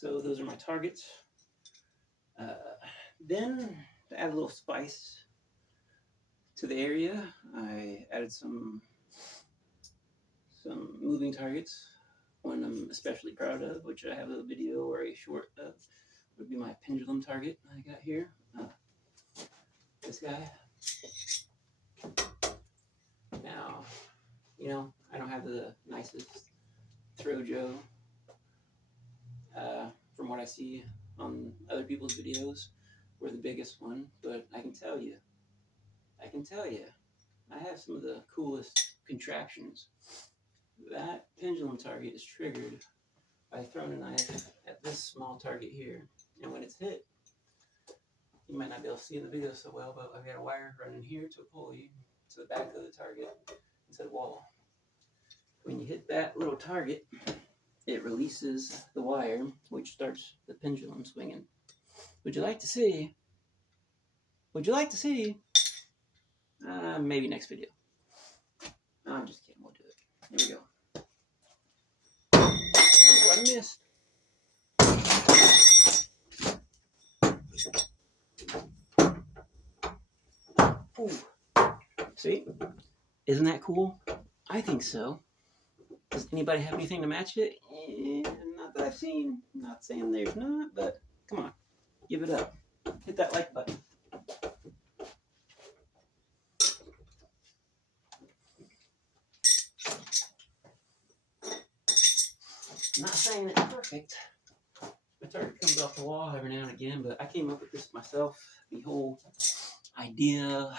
So those are my targets. Then to add a little spice to the area, I added some moving targets. One I'm especially proud of, which I have a video or a short of, would be my pendulum target I got here. This guy. Now, I don't have the nicest throw Joe. From what I see on other people's videos, we're the biggest one, but I can tell you, I have some of the coolest contraptions. That pendulum target is triggered by throwing a knife at this small target here, and when it's hit, you might not be able to see in the video so well, but I've got a wire running here to a pulley to the back of the target into the wall. When you hit that little target, it releases the wire, which starts the pendulum swinging. Would you like to see? Maybe next video. I'm just kidding. We'll do it. Here we go. Oh, I missed. Ooh. See? Isn't that cool? I think so. Does anybody have anything to match it? Not that I've seen. I'm not saying there's not, but come on. Give it up. Hit that like button. I'm not saying it's perfect. My target comes off the wall every now and again, but I came up with this myself. The whole idea,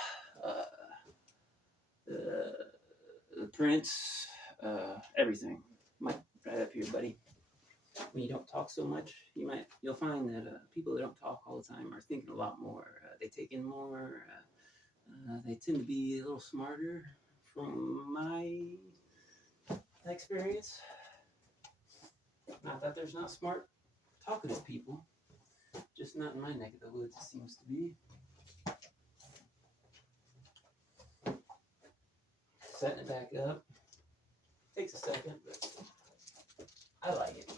the prints, everything. Right up here, buddy. When you don't talk so much, you'll find that people that don't talk all the time are thinking a lot more. They take in more. They tend to be a little smarter, from my experience. Not that there's not smart, talkative people, just not in my neck of the woods. It seems to be. Setting it back up takes a second, but I like it.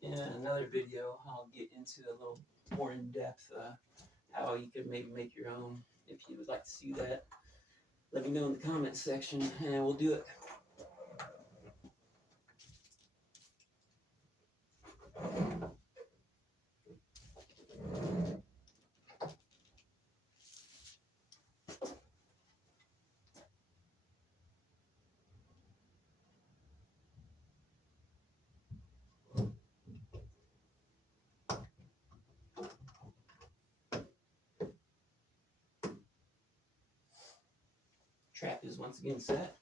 In another video, I'll get into a little more in depth how you could maybe make your own. If you would like to see that, let me know in the comments section, and we'll do it. Trap is once again set.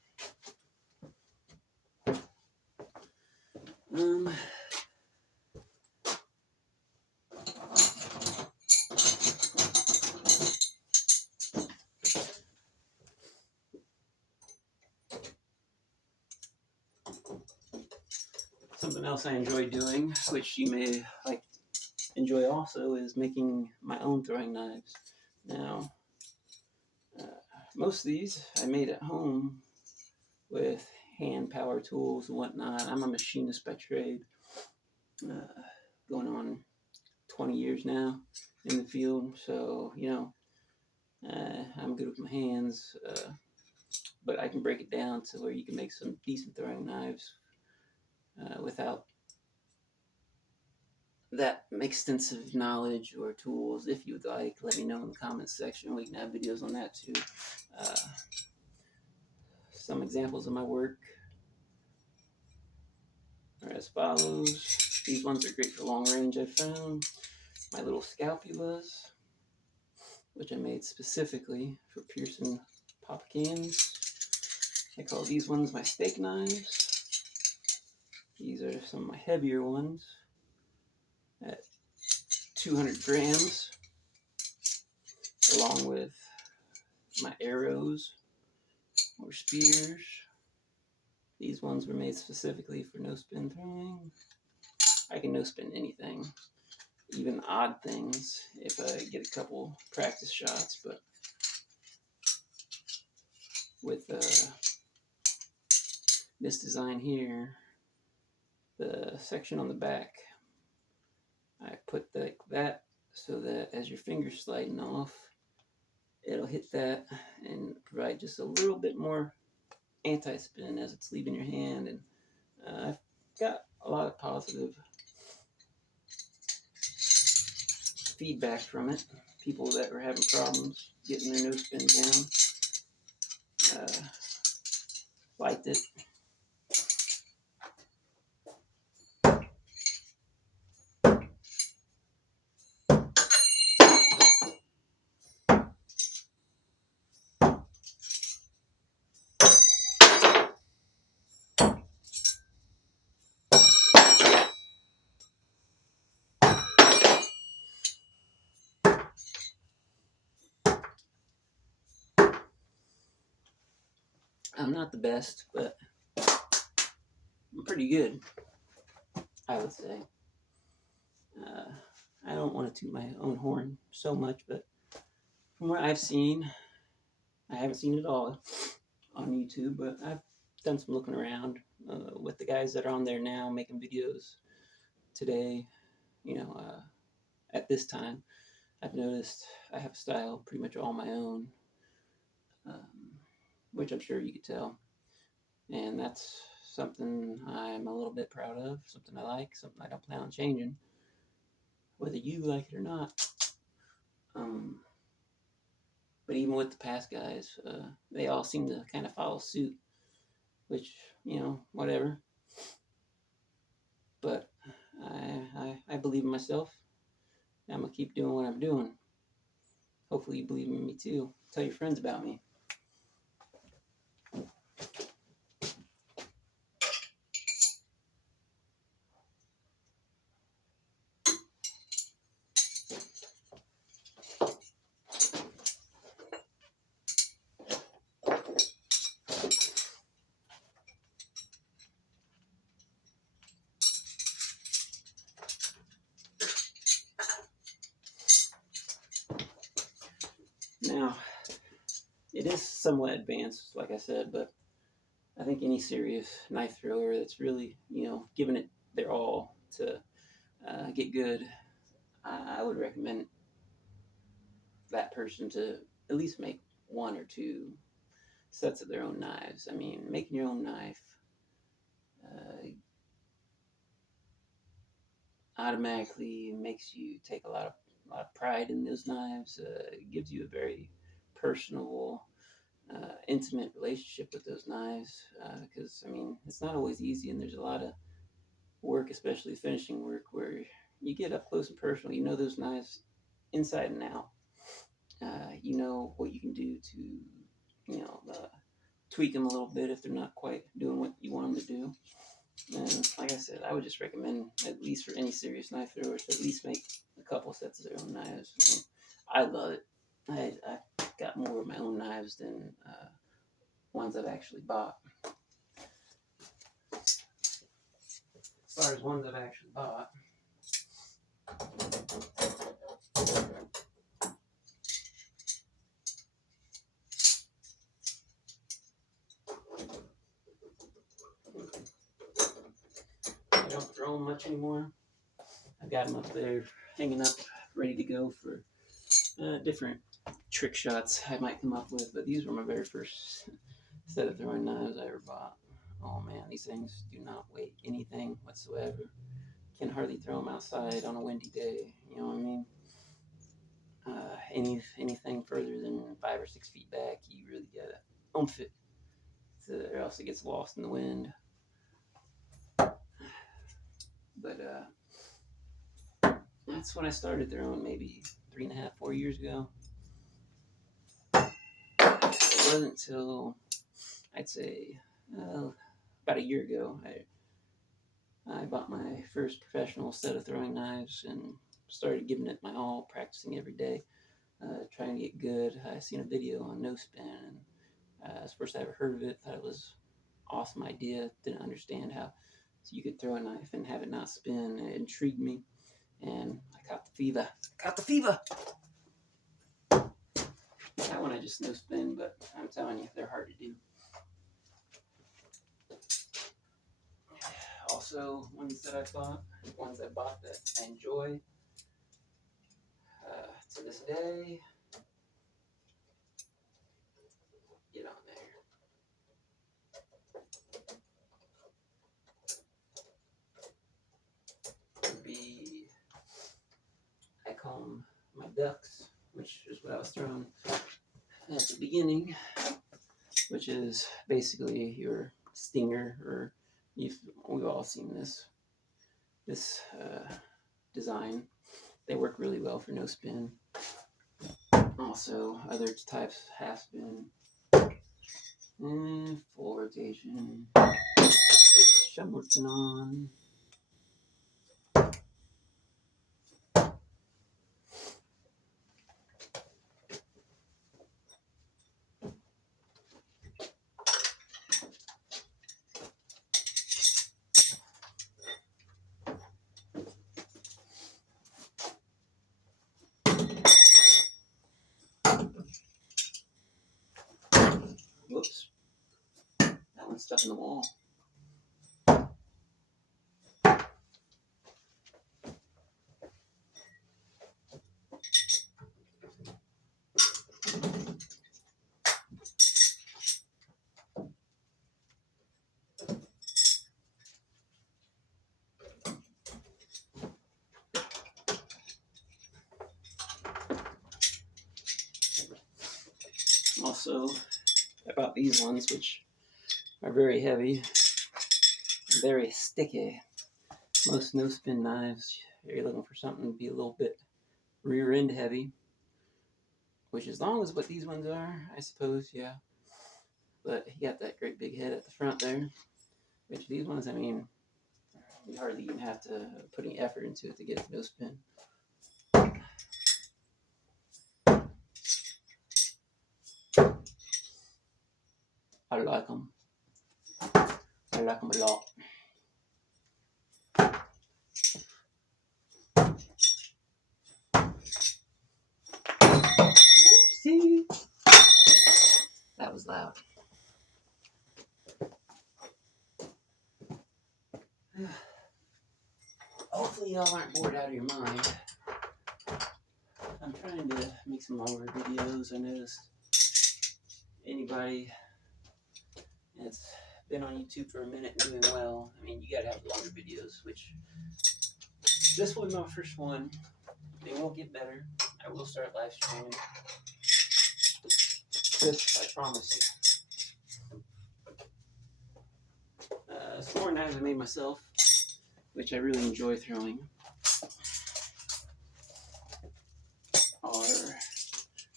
Something else I enjoy doing, which you may enjoy also, is making my own throwing knives. Now, most of these I made at home with hand power tools and whatnot. I'm a machinist by trade, going on 20 years now in the field, so I'm good with my hands, but I can break it down to where you can make some decent throwing knives without that extensive knowledge or tools. If you would like, let me know in the comments section. We can have videos on that too. Some examples of my work are as follows. These ones are great for long range, I found. My little scapulas, which I made specifically for piercing pop cans. I call these ones my steak knives. These are some of my heavier ones at 200 grams, along with my arrows or spears. These ones were made specifically for no-spin throwing. I can no-spin anything, even odd things, if I get a couple practice shots, but with this design here, the section on the back, I put like that so that as your finger's sliding off, it'll hit that and provide just a little bit more anti-spin as it's leaving your hand. And I've got a lot of positive feedback from it. People that were having problems getting their no spin down liked it. I'm not the best, but I'm pretty good, I would say. I don't want to toot my own horn so much, but from what I've seen, I haven't seen it all on YouTube, but I've done some looking around with the guys that are on there now making videos today. At this time, I've noticed I have a style pretty much all my own, which I'm sure you could tell. And that's something I'm a little bit proud of, something I like, something I don't plan on changing, whether you like it or not. But even with the past guys, they all seem to kind of follow suit, which, whatever. But I believe in myself. I'm going to keep doing what I'm doing. Hopefully you believe in me too. Tell your friends about me. Now, it is somewhat advanced, like I said, but I think any serious knife thrower that's really, giving it their all to get good, I would recommend that person to at least make one or two sets of their own knives. I mean, making your own knife automatically makes you take a lot of pride in those knives. It gives you a very personal, intimate relationship with those knives, because it's not always easy, and there's a lot of work, especially finishing work, where you get up close and personal. You know those knives inside and out. You know what you can do to tweak them a little bit if they're not quite doing what you want them to do. And like I said, I would just recommend, at least for any serious knife throwers, to at least make a couple sets of their own knives. I love it. I've got more of my own knives than ones I've actually bought. As far as ones I've actually bought, I don't throw them much anymore. I've got them up there hanging up, ready to go for different trick shots I might come up with. But these were my very first set of throwing knives I ever bought. Oh man, these things do not weigh anything whatsoever. Can hardly throw them outside on a windy day. You know what I mean? Anything further than 5 or 6 feet back, you really gotta oomph it, or else it gets lost in the wind. But that's when I started throwing, maybe 3.5, 4 years ago. It wasn't until, I'd say, about a year ago, I bought my first professional set of throwing knives and started giving it my all, practicing every day, trying to get good. I seen a video on No Spin, and it's the first I ever heard of it. Thought it was an awesome idea. Didn't understand how you could throw a knife and have it not spin. It intrigued me, and I caught the fever. That one I just No Spin, but I'm telling you, they're hard to do. also ones that I bought that I enjoy to this day. Get on there. Would be, I call them my ducks, which is what I was throwing at the beginning, which is basically your stinger, or we've all seen this design. They work really well for no spin. Also, other types, half spin, and full rotation, which I'm working on. Whoops, that one's stuck in the wall. Also, I bought these ones, which are very heavy, very sticky. Most no spin knives, you're looking for something to be a little bit rear end heavy, which as long as what these ones are, I suppose, yeah. But you got that great big head at the front there, which these ones, I mean, you hardly even have to put any effort into it to get it to no spin. I like them. I like them a lot. Whoopsie. That was loud. Hopefully y'all aren't bored out of your mind. I'm trying to make some longer videos. I noticed anybody that's been on YouTube for a minute and doing well, I mean, you gotta have longer videos, which this will be my first one. They won't get better. I will start live streaming. This, I promise you. Some more knives I made myself, which I really enjoy throwing, are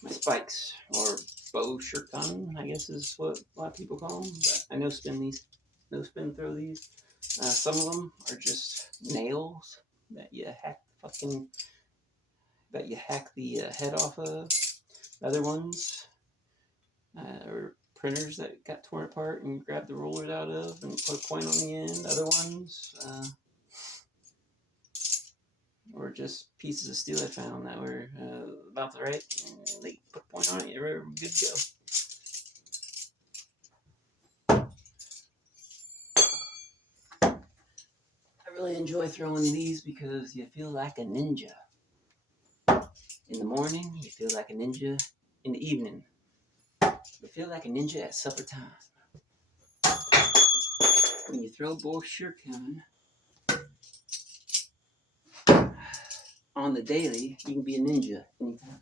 my spikes, or bow shirt gun, I guess is what a lot of people call them. But I no spin throw these. Some of them are just nails that you hack the head off of. Other ones are printers that got torn apart and grabbed the rollers out of and put a point on the end. Other ones were just pieces of steel I found that were about the right, and they put a point on it, you were good to go. I really enjoy throwing these because you feel like a ninja. In the morning, you feel like a ninja. In the evening, you feel like a ninja at supper time. When you throw bow shirt gun on the daily, you can be a ninja anytime.